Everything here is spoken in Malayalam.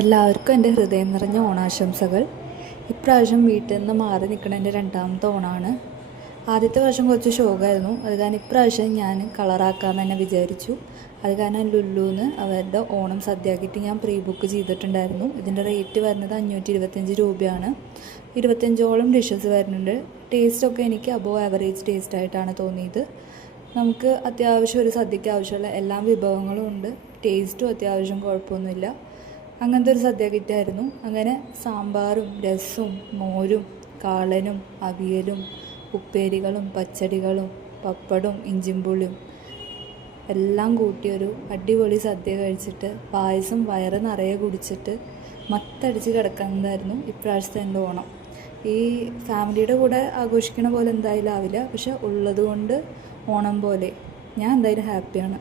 എല്ലാവർക്കും എൻ്റെ ഹൃദയം നിറഞ്ഞ ഓണാശംസകൾ. ഇപ്രാവശ്യം വീട്ടിൽ നിന്ന് മാറി നിൽക്കണ എൻ്റെ രണ്ടാമത്തെ ഓണമാണ്. ആദ്യത്തെ വർഷം കുറച്ച് ശോകമായിരുന്നു. അത് കാരണം ഇപ്രാവശ്യം ഞാൻ കളറാക്കാമെന്ന് തന്നെ വിചാരിച്ചു. അത് കാരണം ലുലുന്ന് അവരുടെ ഓണം സദ്യയാക്കിയിട്ട് ഞാൻ പ്രീ ബുക്ക് ചെയ്തിട്ടുണ്ടായിരുന്നു. ഇതിൻ്റെ റേറ്റ് വരുന്നത് 525 രൂപയാണ്. 25ഓളം ഡിഷസ് വരുന്നുണ്ട്. ടേസ്റ്റൊക്കെ എനിക്ക് അബോവ് ആവറേജ് ടേസ്റ്റായിട്ടാണ് തോന്നിയത്. നമുക്ക് അത്യാവശ്യം ഒരു സദ്യയ്ക്ക് ആവശ്യമുള്ള എല്ലാ വിഭവങ്ങളും ഉണ്ട്. ടേസ്റ്റും അത്യാവശ്യം കുഴപ്പമൊന്നുമില്ല. അങ്ങനത്തെ ഒരു സദ്യ കിറ്റായിരുന്നു. അങ്ങനെ സാമ്പാറും രസവും മോരും കാളനും അവിയലും ഉപ്പേരികളും പച്ചടികളും പപ്പടും ഇഞ്ചിമ്പുളിയും എല്ലാം കൂട്ടിയൊരു അടിപൊളി സദ്യ കഴിച്ചിട്ട് പായസം വയറ് നിറയെ കുടിച്ചിട്ട് മത്തടിച്ച് കിടക്കുന്നതായിരുന്നു ഇപ്രാവശ്യത്തെ എൻ്റെ ഓണം. ഈ ഫാമിലിയുടെ കൂടെ ആഘോഷിക്കണ പോലെ എന്തായാലും ആവില്ല, പക്ഷെ ഉള്ളത് കൊണ്ട് ഓണം പോലെ ഞാൻ എന്തായാലും ഹാപ്പിയാണ്.